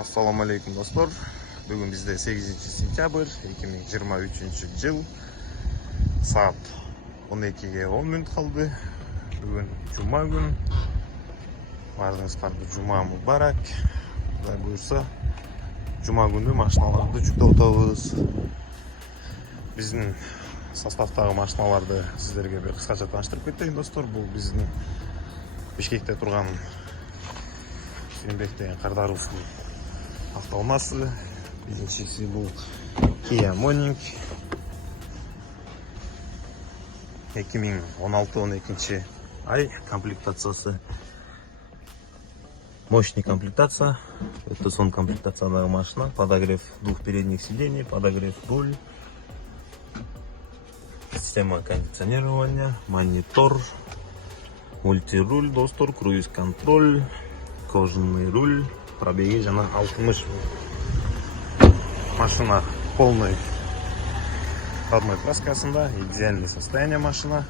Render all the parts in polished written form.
Assalomu alaykum do'stlar. Bugun bizda 8-sentyabr 2023 yil. Soat 12 ga 10 minut qoldi. Bugun juma kun. Baringizlarga juma muborak. Xudo buyursa, juma kuni mashinalarni juda o'tamiz. Bizning sostavdagi mashinalarni sizlarga bir qisqacha tanishtirib ketayim do'stlar. Bu bizning Bishkekda turgan Suyunbek degan Qardarovskiy avtomassi. Birinchisi bu Kia Morning 2016-12 ay komplектациясы. Мощный комплектация. Это сон комплектационная машина. Подогрев двух передних сидений, подогрев руль, система кондиционирования, монитор, мультируль, доступ, круиз-контроль, кожаный руль, пробеги жана 60. Машина полной родной краскасында, идеальное состояние машина.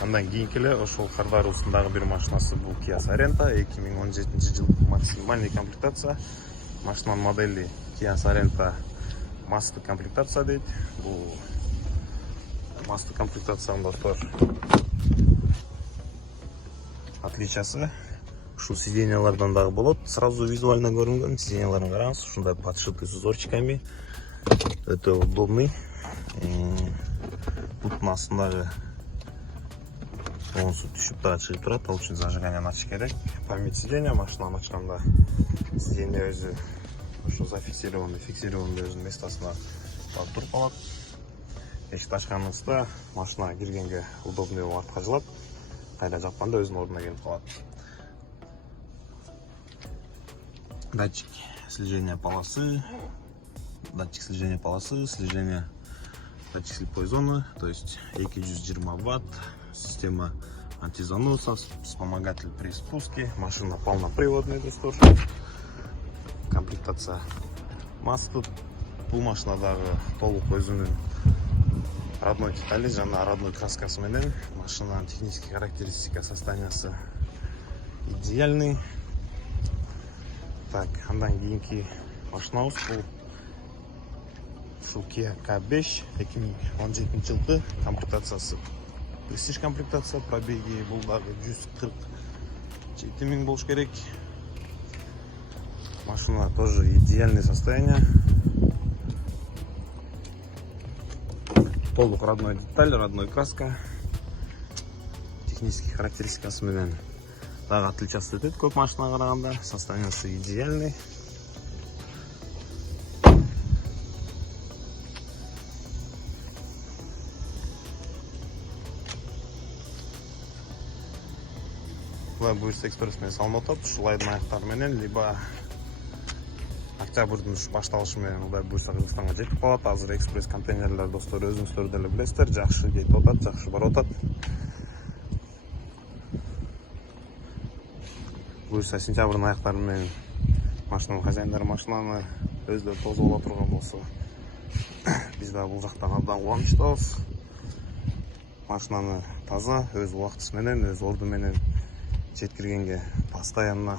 Андан кийинкеле ошол Кардаровскийдагы бир машинасы бул Kia Sorento 2017 жыл максимальный комплектация. Машинанын модели Kia Sorento масты комплектация дейт. Бул масты комплектациянын достор отличиясы ушул сиденьялардан дагы болот. Сразу визуально көрүнгөн сиденьяларын караңыз. Ушундай подшитый с узорчиками. Это удобный. Бутун астындагы онсу түшүп дагы чыгып турат. Ал үчүн зажиганияны ачыш керек. Память сиденья машинаны ачканда сиденье өзү ушул зафиксированный, өзүнүн местосуна барып туруп калат. Эшикти ачканыңызда машина киргенге удобный болуп артка жылат. Кайда жапканда өзүнүн ордуна келип калат. Датчик слежения полосы, слежение датчик слепой зоны, то есть 220 Вт, система антизаноса, вспомогатель при спуске, машина полноприводная, доступ, комплектация масты, бул машинадагы толук өзүнүн родной детали жана родной краскасы менен. Машинанын технический характеристика состояниясы идеальный. Так, андан кийинки машинабыз бул Kia K5 2017 жылкы комплектациясы. Престиж комплектация, пробеги бул дагы 147 000 болуш керек. Машина тоже идеальное состояние. Толук родной деталь, родной краска. Технический характеристикасы менен дагы отличаться этет көп машинага караганда. Состояниясы идеальный. Кудай буюрса экспресс менен салынып атат. Ушул айдын аяктары менен либо октябрдын башталышы менен кудай буюрса Кыргызстанга жетип калат. Азыр экспресс контейнерлер достор өзүңүздөр деле билесиздер, жакшы кетип атат, жакшы барып атат. Буюрса сентябрдын аяктары менен машинанын хозяиндары машинаны өздөрү тозуп ала турган болсо, биз да бул жактан абдан кубанычтабыз. Машинаны таза, өз убактысы менен, өз орду менен жеткиргенге постоянно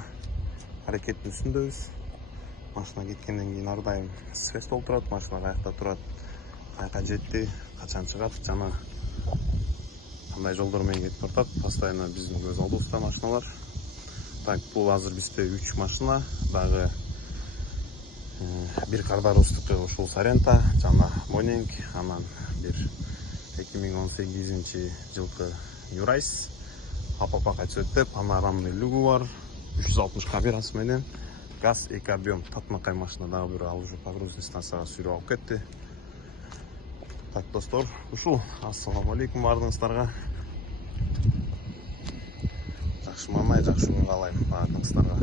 аракеттин үстүндөбүз. Машина кеткенден кийин ар дайым стресс болуп турат. Машина каякта турат, каяка жетти, качан чыгат жана кандай жолдор менен кетип атат. Постоянно биздин көз алдыбызда машиналар. Так, бул азыр бизде 3 машина, дагы бир Кардаровскийдики ушул Sorento жана Morning, анан бир 2018 жылкы Юрайс. Апапака цветте, панорамный люгу бар, 360 камерасы менен, газ, эки объем, татмакай машина дагы бир ал уже погрузочный станцияга сүйрөп алып кетти. Так, достор, ушул. Ассаламу алейкум баарыңыздарга. Жакшы маанай, жакшы күн каалайм баарыңыздарга.